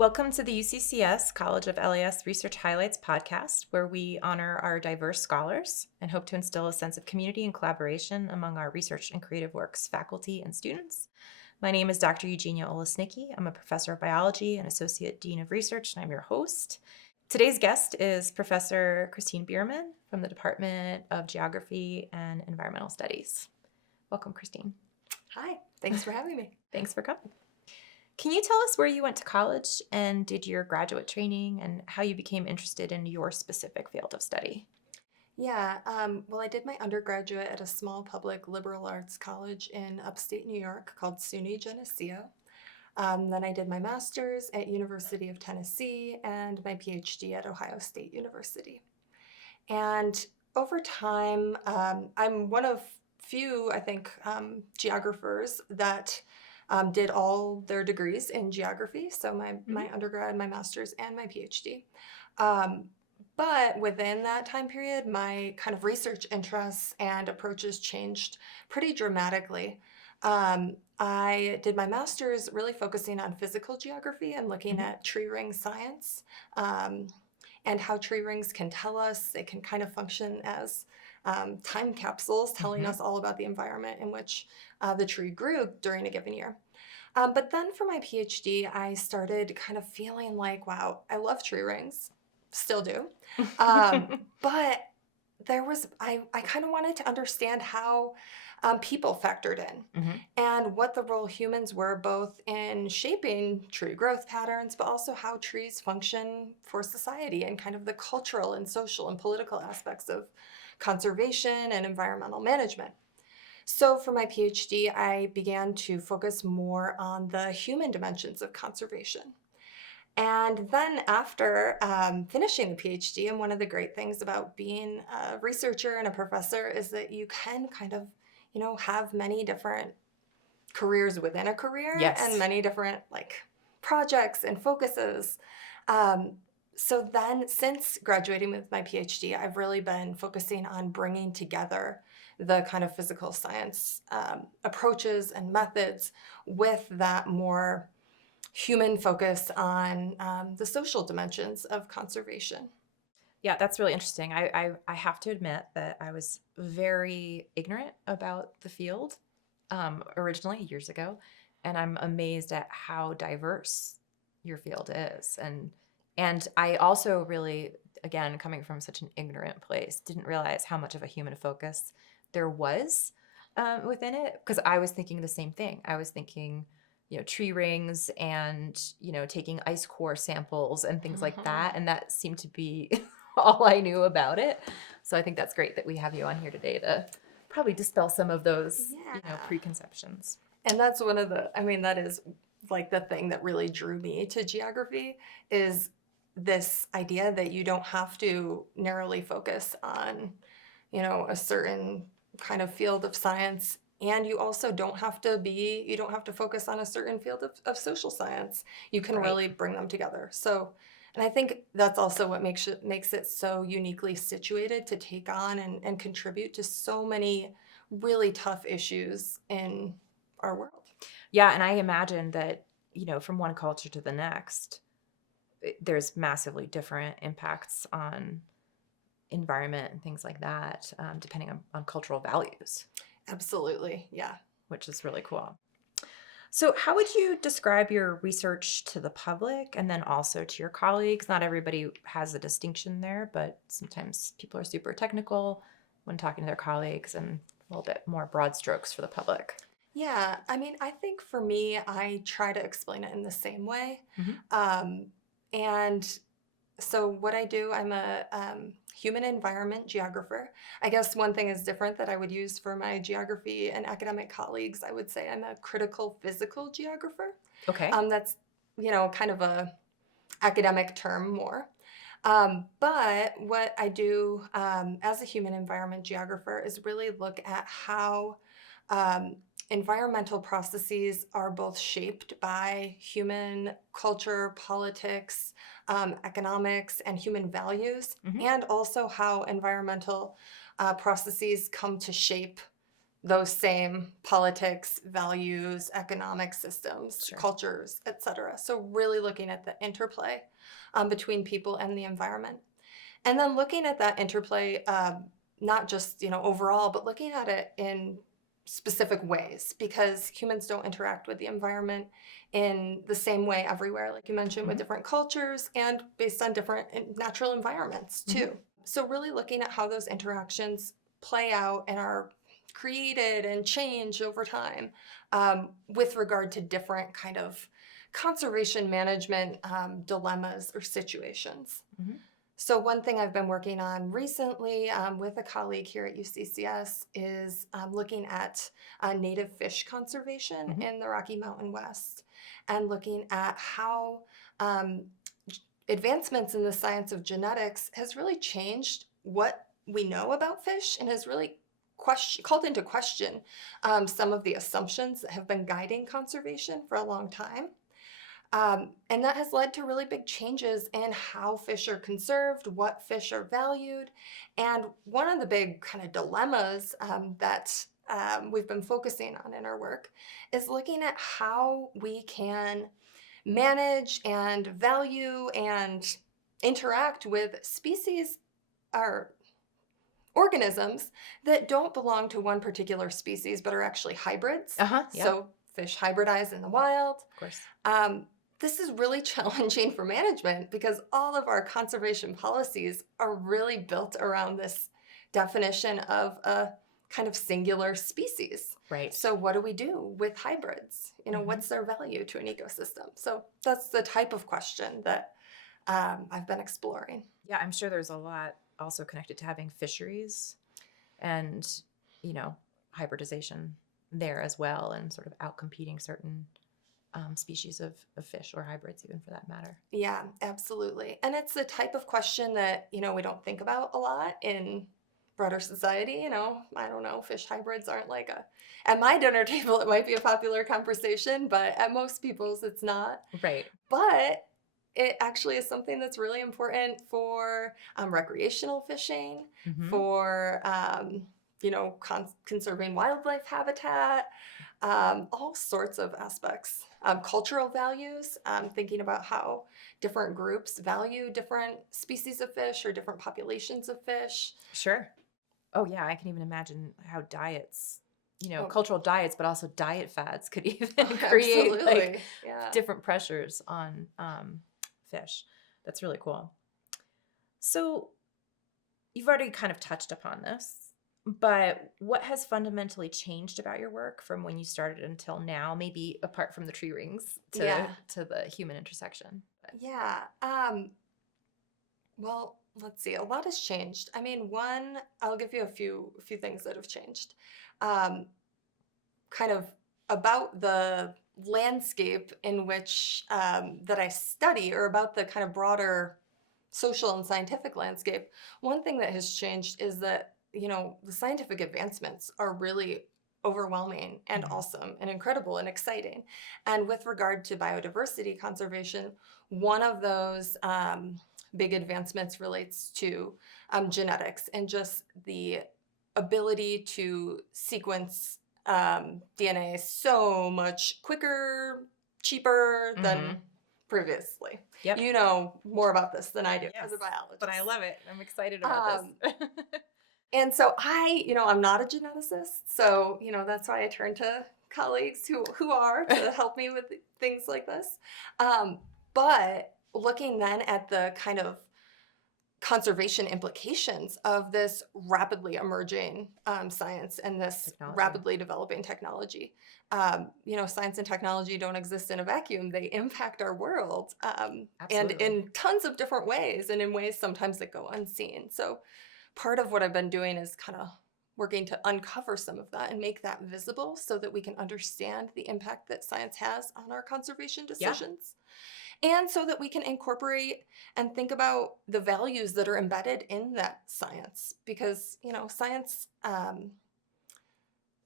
Welcome to the UCCS College of LAS Research Highlights podcast, where we honor our diverse scholars and hope to instill a sense of community and collaboration among our research and creative works faculty and students. My name is Dr. Eugenia Olesnicki. I'm a professor of biology and associate dean of research, and I'm your host. Today's guest is Professor Christine Biermann from the Department of Geography and Environmental Studies. Welcome, Christine. Hi, thanks for having me. Thanks for coming. Can you tell us where you went to college and did your graduate training and how you became interested in your specific field of study? Yeah, well, I did my undergraduate at a small public liberal arts college in upstate New York called SUNY Geneseo. Then I did my master's at University of Tennessee and my PhD at Ohio State University. And over time, I'm one of few, I think, geographers that did all their degrees in geography. So my undergrad, my master's, and my PhD. But within that time period, my kind of research interests and approaches changed pretty dramatically. I did my master's really focusing on physical geography and looking at tree ring science, and how tree rings can tell us. They can kind of function as time capsules telling us all about the environment in which the tree grew during a given year. But then for my PhD, I started kind of feeling like, wow, I love tree rings, still do. But I kind of wanted to understand how people factored in and what the role humans were both in shaping tree growth patterns, but also how trees function for society and kind of the cultural and social and political aspects of conservation and environmental management. So for my PhD, I began to focus more on the human dimensions of conservation. And then after finishing the PhD, and one of the great things about being a researcher and a professor is that you can kind of, have many different careers within a career. Yes. And many different projects and focuses. So then since graduating with my PhD, I've really been focusing on bringing together the kind of physical science approaches and methods with that more human focus on the social dimensions of conservation. Yeah, that's really interesting. I have to admit that I was very ignorant about the field originally years ago, and I'm amazed at how diverse your field is. And I also really, again, coming from such an ignorant place, didn't realize how much of a human focus there was within it, because I was thinking the same thing. I was thinking, tree rings and, taking ice core samples and things like that. And that seemed to be all I knew about it. So I think that's great that we have you on here today to probably dispel some of those, preconceptions. And that's that is like the thing that really drew me to geography is this idea that you don't have to narrowly focus on, a certain kind of field of science. And you also don't have to focus on a certain field of social science. You can really bring them together. So, and I think that's also what makes it so uniquely situated to take on and contribute to so many really tough issues in our world. Yeah, and I imagine that, from one culture to the next, there's massively different impacts on environment and things like that, depending on cultural values. Absolutely, yeah. Which is really cool. So how would you describe your research to the public and then also to your colleagues? Not everybody has a distinction there, but sometimes people are super technical when talking to their colleagues and a little bit more broad strokes for the public. Yeah, I think for me, I try to explain it in the same way. And so what I do, I'm a human environment geographer. I guess one thing is different that I would use for my geography and academic colleagues. I would say I'm a critical physical geographer. Okay. That's, kind of a academic term more. But what I do as a human environment geographer is really look at how environmental processes are both shaped by human culture, politics, economics, and human values, and also how environmental processes come to shape those same politics, values, economic systems, Sure. cultures, etc. So really looking at the interplay between people and the environment. And then looking at that interplay, not just overall, but looking at it in specific ways, because humans don't interact with the environment in the same way everywhere, like you mentioned, with Hmm. different cultures and based on different natural environments Hmm. too. So really looking at how those interactions play out and are created and change over time, with regard to different kind of conservation management dilemmas or situations. Hmm. So one thing I've been working on recently with a colleague here at UCCS is looking at native fish conservation Hmm. in the Rocky Mountain West, and looking at how um, advancements in the science of genetics has really changed what we know about fish, and has really called into question some of the assumptions that have been guiding conservation for a long time. And that has led to really big changes in how fish are conserved, what fish are valued. And one of the big kind of dilemmas that we've been focusing on in our work is looking at how we can manage and value and interact with species or organisms that don't belong to one particular species but are actually hybrids. Uh-huh. Yeah, So fish hybridize in the wild. of course. um, this is really challenging for management because all of our conservation policies are really built around this definition of a kind of singular species. Right. So what do we do with hybrids? Hmm. What's their value to an ecosystem? So that's the type of question that I've been exploring. Yeah, I'm sure there's a lot also connected to having fisheries and, you know, hybridization there as well, and sort of outcompeting certain species of fish, or hybrids even for that matter. Yeah, absolutely. And it's the type of question that, we don't think about a lot in broader society. I don't know, fish hybrids aren't like at my dinner table, it might be a popular conversation, but at most people's, it's not. Right. But it actually is something that's really important for recreational fishing, Hmm. for, conserving wildlife habitat, all sorts of aspects. Cultural values, thinking about how different groups value different species of fish or different populations of fish. Sure. Oh yeah, I can even imagine how diets, Oh, cultural diets, but also diet fads could even oh, create like absolutely. Yeah. different pressures on fish. That's really cool. So you've already kind of touched upon this, but what has fundamentally changed about your work from when you started until now? Maybe apart from the tree rings Yeah. to the human intersection. But, Yeah. Well, let's see. A lot has changed. I mean, one, I'll give you a few things that have changed. Um, Kind of about the landscape in which that I study, or about the kind of broader social and scientific landscape. One thing that has changed is that the scientific advancements are really overwhelming and mhm. awesome and incredible and exciting. And with regard to biodiversity conservation, one of those big advancements relates to genetics, and just the ability to sequence DNA so much quicker, cheaper than Mhm. previously. Yep. You know more about this than I do Yes. as a But I biologist. love it. I'm excited about this. Um, and so I'm not a geneticist, so that's why I turn to colleagues who are, to help me with things like this. Um, but looking then at the kind of conservation implications of this rapidly emerging science and this Technology. rapidly developing technology. Science and technology don't exist in a vacuum. They impact our world, and Absolutely. in tons of different ways, and in ways sometimes that go unseen. So part of what I've been doing is kind of working to uncover some of that and make that visible so that we can understand the impact that science has on our conservation Yeah. decisions, and so that we can incorporate and think about the values that are embedded in that science. Because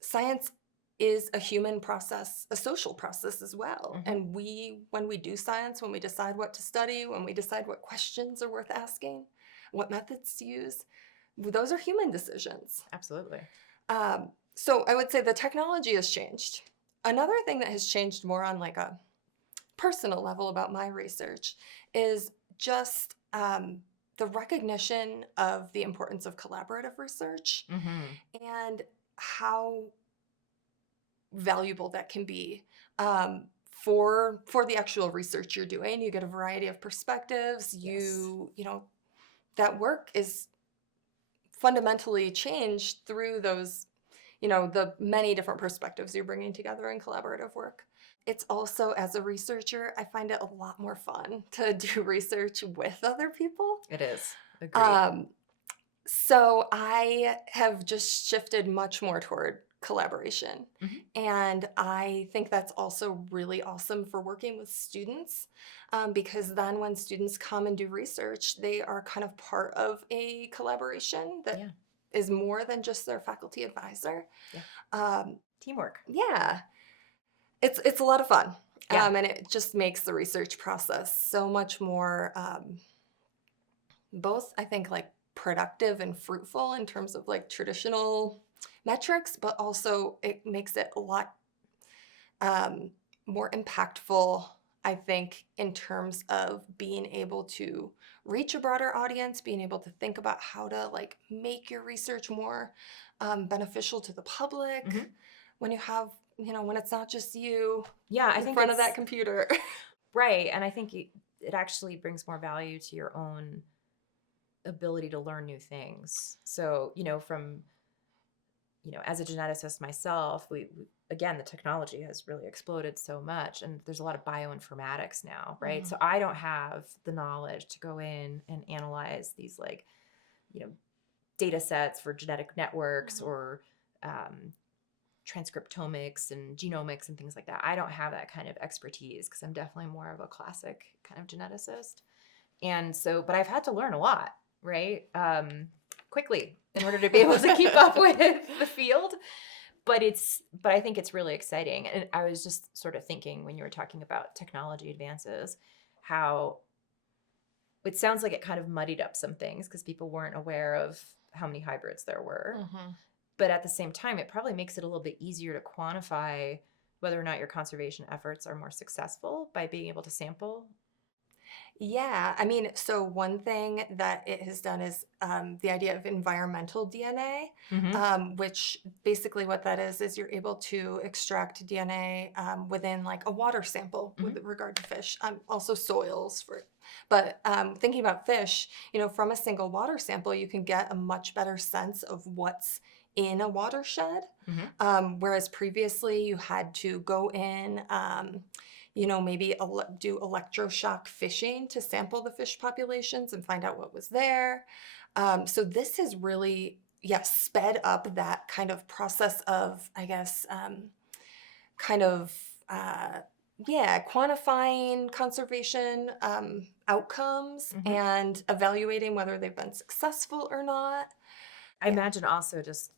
science is a human process, a social process as well. Hmm. And when we do science, when we decide what to study, when we decide what questions are worth asking, what methods to use, those are human decisions. Absolutely. um, So I would say the technology has changed. Another thing that has changed more on like a personal level about my research is just the recognition of the importance of collaborative research Hmm. and how valuable that can be for the actual research you're doing. You get a variety of perspectives. Yes. That work is fundamentally changed through those, the many different perspectives you're bringing together in collaborative work. It's also, as a researcher, I find it a lot more fun to do research with other people. It is. Agreed. Um, so I have just shifted much more toward collaboration. Hmm. And I think that's also really awesome for working with students, because then when students come and do research, they are kind of part of a collaboration that Yeah. is more than just their faculty advisor. Yeah. Um, Teamwork. yeah, it's a lot of fun, Yeah. and it just makes the research process so much more, both I think like productive and fruitful in terms of like traditional metrics, but also it makes it a lot um, more impactful, I think, in terms of being able to reach a broader audience, being able to think about how to like make your research more beneficial to the public Hmm. when you have, when it's not just you Yeah. I in think front of that it's computer. right. And I think it actually brings more value to your own ability to learn new things. So, as a geneticist myself, again, the technology has really exploded so much, and there's a lot of bioinformatics now, right? Mhm. So I don't have the knowledge to go in and analyze these like, you know, data sets for genetic networks Mhm. or transcriptomics and genomics and things like that. I don't have that kind of expertise because I'm definitely more of a classic kind of geneticist. And so, but I've had to learn a lot, right? Quickly in order to be able to keep up with the field. But I think it's really exciting. And I was just sort of thinking when you were talking about technology advances, how it sounds like it kind of muddied up some things because people weren't aware of how many hybrids there were. Mhm. But at the same time, it probably makes it a little bit easier to quantify whether or not your conservation efforts are more successful by being able to sample. Yeah, I mean, so one thing that it has done is the idea of environmental DNA, Hmm. which basically what that is you're able to extract DNA within like a water sample with Hmm. regard to fish, also soils for. But thinking about fish, from a single water sample, you can get a much better sense of what's in a watershed, Hmm. whereas previously you had to go in. Maybe do electroshock fishing to sample the fish populations and find out what was there. So this has really, yes, sped up that kind of process of, I guess, kind of, uh, yeah, quantifying conservation outcomes Hmm. and evaluating whether they've been successful or not. I Yeah. imagine also just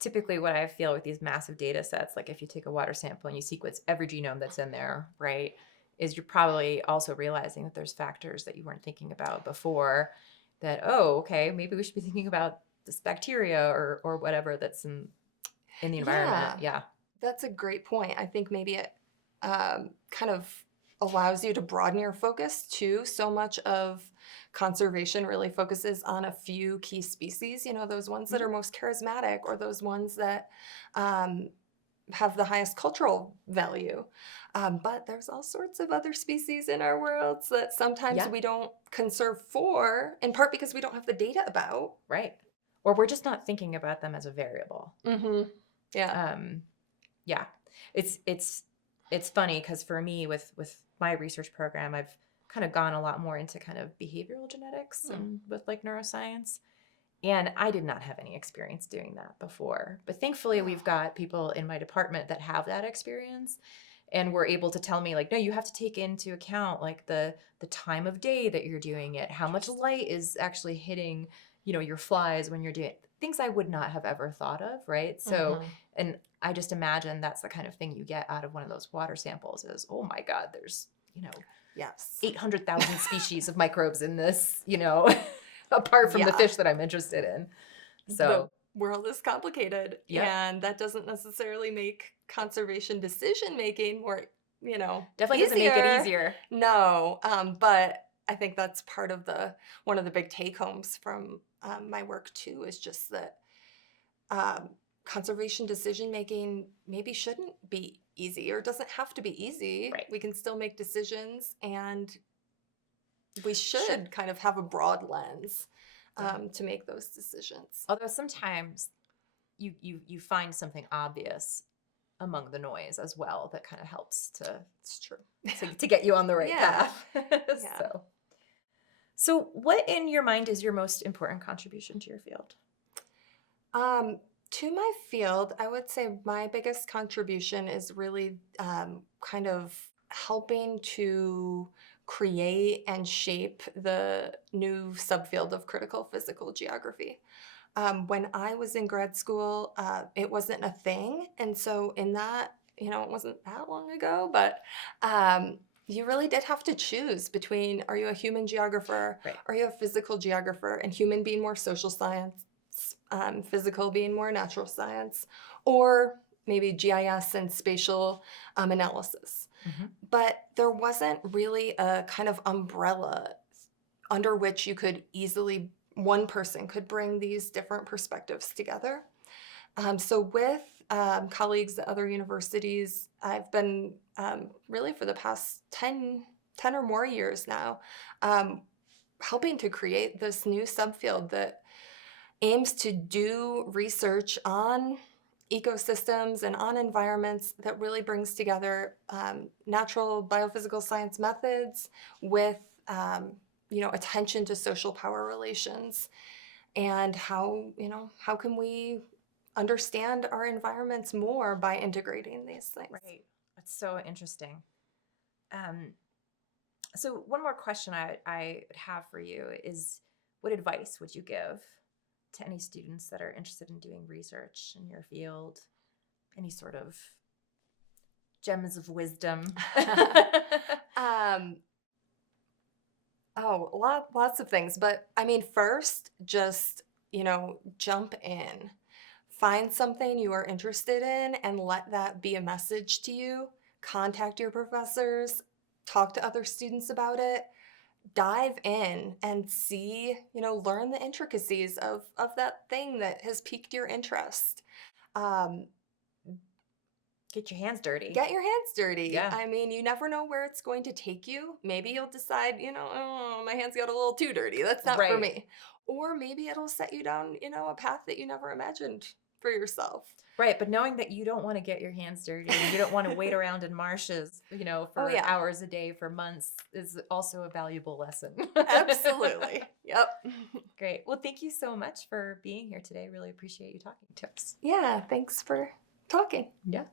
typically what I feel with these massive data sets, like if you take a water sample and you sequence every genome that's in there, right, is you're probably also realizing that there's factors that you weren't thinking about before that, oh, okay, maybe we should be thinking about this bacteria or whatever that's in the environment. Yeah. Yeah. That's a great point. I think maybe it kind of allows you to broaden your focus too. So much of conservation really focuses on a few key species, those ones that Mhm. are most charismatic or those ones that um, have the highest cultural value. But there's all sorts of other species in our worlds that sometimes Yeah. we don't conserve for, in part because we don't have the data about. Right. Or we're just not thinking about them as a variable. Hmm. Yeah. Um, yeah. It's funny because for me with my research program, I've kind of gone a lot more into kind of behavioral genetics Mm. and with like neuroscience. And I did not have any experience doing that before. But thankfully, Oh. we've got people in my department that have that experience and were able to tell me like, no, you have to take into account like the time of day that you're doing it, how much Interesting. light is actually hitting, your flies when you're doing things I would not have ever thought of, right? So, Hmm. and I just imagine that's the kind of thing you get out of one of those water samples is, oh my God, there's, Yes. 800,000 species of microbes in this, apart from the Yeah. fish that I'm interested in. The So. world is complicated, Yep. and that doesn't necessarily make conservation decision making more, Definitely doesn't make it easier. easier. No, but I think that's part of one of the big take homes from my work too, is just that um, conservation decision making maybe shouldn't be easy, or doesn't have to be easy. Right. We can still make decisions, and we Sure. should kind of have a broad lens Yeah. to make those decisions. Although sometimes you find something obvious among the noise as well that kind of helps It's true. to get you on the right Yeah. path. Yeah. So what in your mind is your most important contribution to your field? To my field, I would say my biggest contribution is really kind of helping to create and shape the new subfield of critical physical geography. When I was in grad school, it wasn't a thing. And so, in that, it wasn't that long ago, but you really did have to choose between, are you a human geographer? Right. Are you a physical geographer? And human being more social science, physical being more natural science, or maybe GIS and spatial analysis. Mm-hmm. But there wasn't really a kind of umbrella under which one person could bring these different perspectives together. So with colleagues at other universities, I've been really for the past 10 or more years now, helping to create this new subfield that aims to do research on ecosystems and on environments that really brings together natural biophysical science methods with attention to social power relations, and how can we understand our environments more by integrating these things. Right. That's so interesting. So one more question I have for you is, what advice would you give to any students that are interested in doing research in your field? Any sort of gems of wisdom? Lots of things. But I mean, first, just, jump in. Find something you are interested in and let that be a message to you. Contact your professors, talk to other students about it. Dive in and see, learn the intricacies of that thing that has piqued your interest. Get your hands dirty. Get your hands dirty. Yeah. I mean, you never know where it's going to take you. Maybe you'll decide, oh, my hands got a little too dirty. That's not for me. Or maybe it'll set you down, a path that you never imagined for yourself. Right, but knowing that you don't want to get your hands dirty and you don't want to wait around in marshes, for hours a day for months is also a valuable lesson. Absolutely. Yep. Great. Well, thank you so much for being here today. Really appreciate you talking to us. Yeah, thanks for talking. Yeah.